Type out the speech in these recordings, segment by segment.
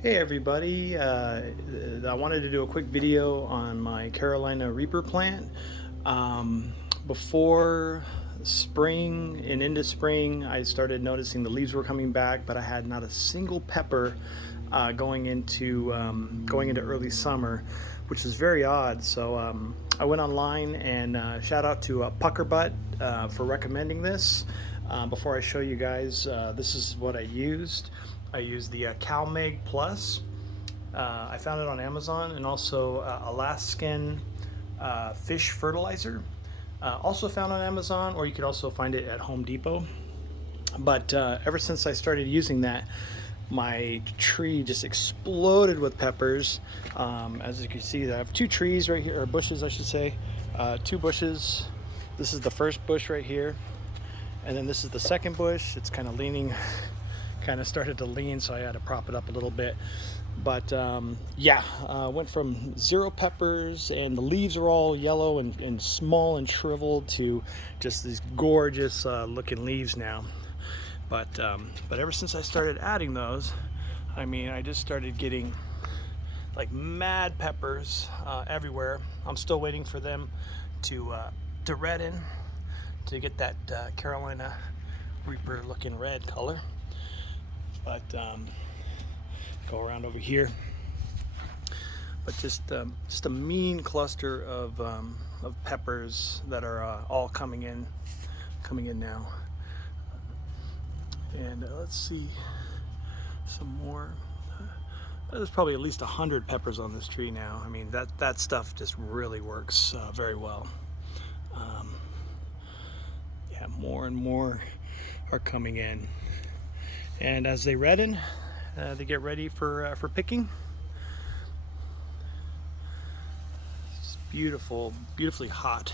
Hey everybody, I wanted to do a quick video on my Carolina Reaper plant. Before spring and into spring, I started noticing the leaves were coming back, but I had not a single pepper going into early summer, which is very odd. So I went online and shout out to Puckerbutt for recommending this. Before I show you guys, this is what I used. I used the Cal-Mag Plus. I found it on Amazon, and also Alaskan Fish Fertilizer. Also found on Amazon, or you could also find it at Home Depot. But ever since I started using that, my tree just exploded with peppers. As you can see, I have two trees right here, or bushes I should say, two bushes. This is the first bush right here, and then this is the second bush. It's kind of leaning, kind of started to lean, so I had to prop it up a little bit. But went from 0 peppers, and the leaves are all yellow and small and shriveled, to just these gorgeous looking leaves now. But ever since I started adding those, I mean, I just started getting like mad peppers everywhere. I'm still waiting for them to redden, to get that Carolina Reaper looking red color. But go around over here. But just a mean cluster of peppers that are all coming in now. And let's see some more. There's probably at least 100 peppers on this tree now. I mean, that stuff just really works very well. Yeah, more and more are coming in, and as they redden, they get ready for picking. It's beautiful, beautifully hot,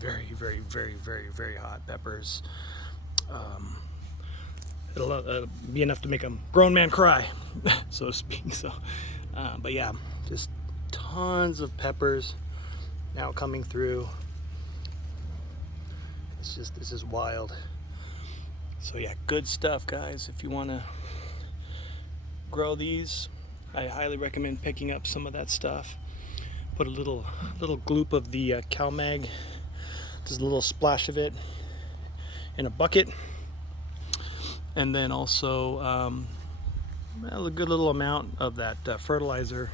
very, very, very, very, very hot peppers. It'll be enough to make a grown man cry, so to speak. So, but yeah, just tons of peppers now coming through. This is wild. So yeah, good stuff, guys. If you want to grow these, I highly recommend picking up some of that stuff. Put a little gloop of the Cal-Mag, just a little splash of it, in a bucket. And then also a good little amount of that fertilizer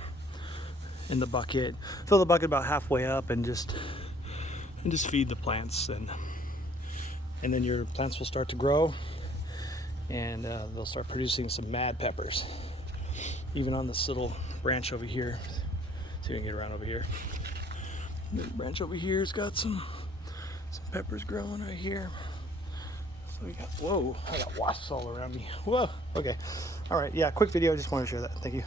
in the bucket. Fill the bucket about halfway up, and just feed the plants, and then your plants will start to grow, and they'll start producing some mad peppers. Even on this little branch over here. See if we can get around over here. The branch over here has got some peppers growing right here. So we got, whoa, I got wasps all around me. Whoa, okay. All right, yeah, quick video. I just wanted to share that. Thank you.